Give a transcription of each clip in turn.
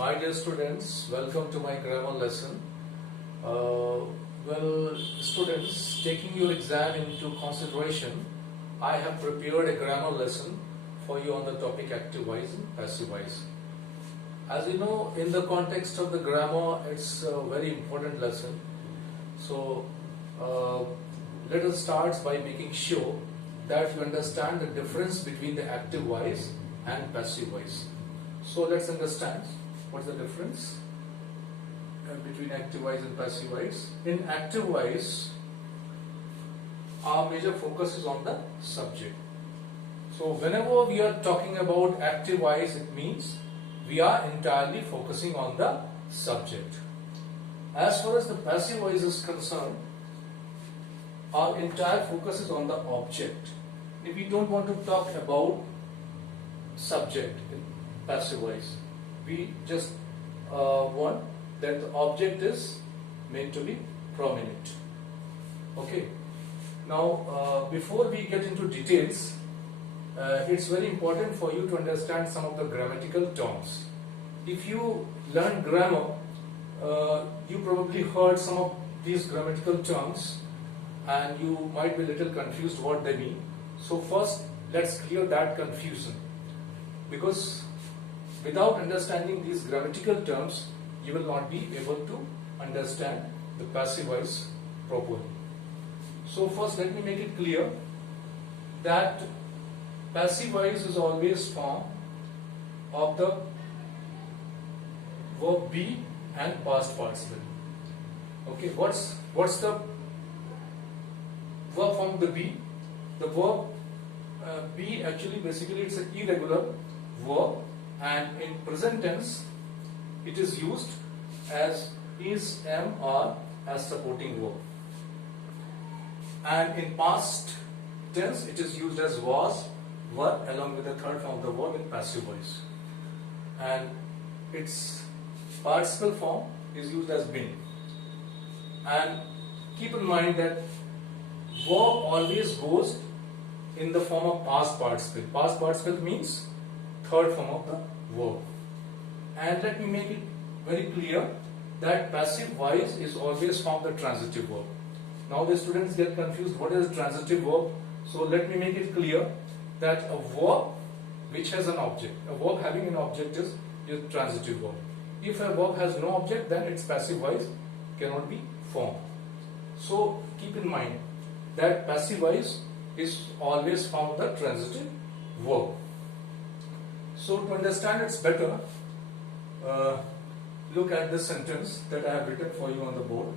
My dear students, welcome to my grammar lesson. Students, taking your exam into consideration, I have prepared a grammar lesson for you on the topic active voice and passive voice. As you know, in the context of the grammar, it's a very important lesson. So, let us start by making sure that you understand the difference between the active voice and passive voice. So, let's understand what's the difference between active voice and passive voice. In active voice, our major focus is on the subject. So whenever we are talking about active voice, it means we are entirely focusing on the subject. As far as the passive voice is concerned, our entire focus is on the object. If we don't want to talk about subject in passive voice, we just want that the object is made to be prominent. Okay. Now, before we get into details, it's very important for you to understand some of the grammatical terms. If you learn grammar, you probably heard some of these grammatical terms and you might be a little confused what they mean. So first, let's clear that confusion, because without understanding these grammatical terms, you will not be able to understand the passive voice properly. So first, let me make it clear that passive voice is always form of the verb be and past participle. Okay, what's the verb form of the be? The verb be actually basically it's an irregular verb, and in present tense it is used as is, am, are as supporting verb, and in past tense it is used as was, were along with the third form of the verb in passive voice, and its participle form is used as been. And keep in mind that verb always goes in the form of past participle. Past participle means third form of the verb. And let me make it very clear that passive voice is always formed the transitive verb. Now the students get confused, what is transitive verb? So let me make it clear that a verb which has an object, a verb having an object is transitive verb. If a verb has no object, then its passive voice cannot be formed. So keep in mind that passive voice is always formed the transitive verb. So to understand it's better, look at this sentence that I have written for you on the board.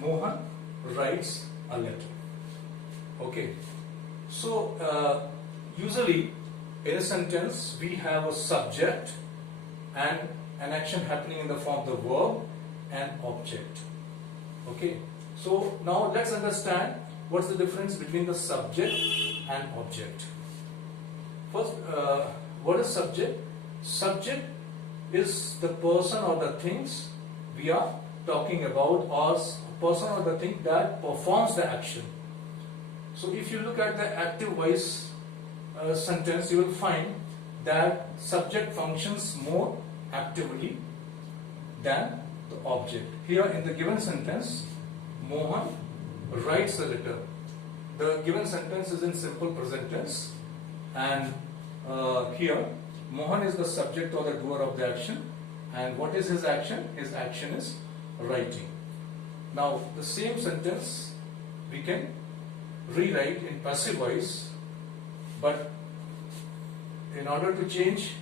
Mohan writes a letter. Okay. So usually in a sentence we have a subject and an action happening in the form of the verb and object. Okay. So now let's understand what's the difference between the subject and object. First, what is subject? Subject is the person or the things we are talking about, or person or the thing that performs the action. So if you look at the active voice sentence, you will find that subject functions more actively than the object. Here in the given sentence, Mohan writes a letter. The given sentence is in simple present tense, and here Mohan is the subject or the doer of the action, and what is his action? His action is writing. Now the same sentence we can rewrite in passive voice, but in order to change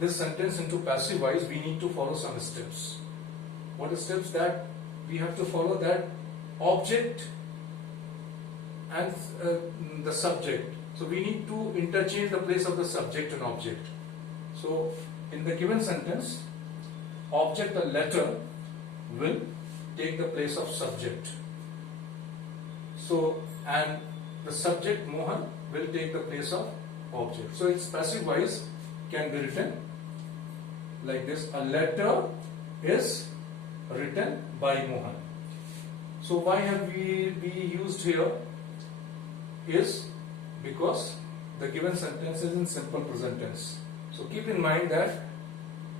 this sentence into passive voice, we need to follow some steps. What are steps that we have to follow? That object and the subject. So we need to interchange the place of the subject and object. So in the given sentence, object, a letter, will take the place of subject. So, and the subject Mohan will take the place of object. So its passive voice can be written like this: a letter is written by Mohan. So why have we used here is because the given sentence is in simple present tense. So keep in mind that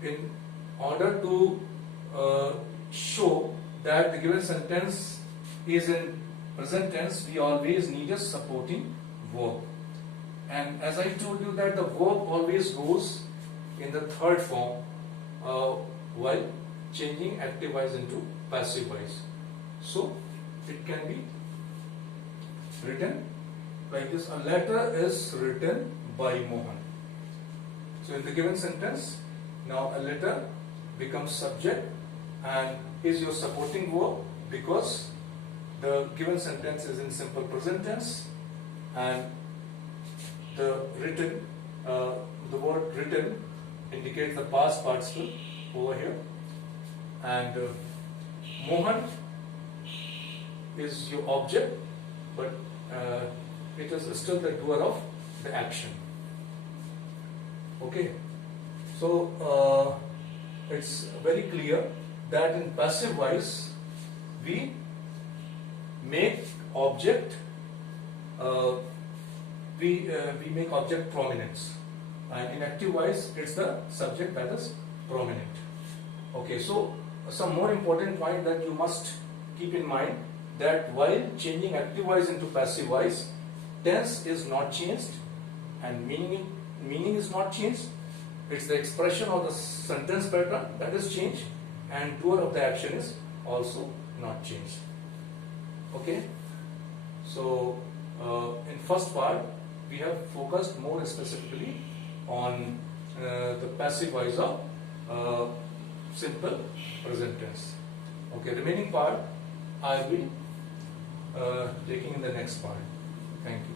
in order to show that the given sentence is in present tense, we always need a supporting verb. And as I told you that the verb always goes in the third form while changing active voice into passive voice. So it can be written like this. A letter is written by Mohan. So in the given sentence, now a letter becomes subject and is your supporting verb because the given sentence is in simple present tense, and the written, the word written indicates the past participle over here, and Mohan is your object, but it is still the doer of the action. Okay, so it's very clear that in passive voice we make object we make object prominence, and in active voice it's the subject that is prominent. Okay, so some more important point that you must keep in mind, that while changing active voice into passive voice, tense is not changed and meaning is not changed. It's the expression of the sentence pattern that is changed, and doer of the action is also not changed. Okay, so in first part we have focused more specifically on the passive voice of simple present tense. Okay, remaining part I will taking in the next part. Thank you.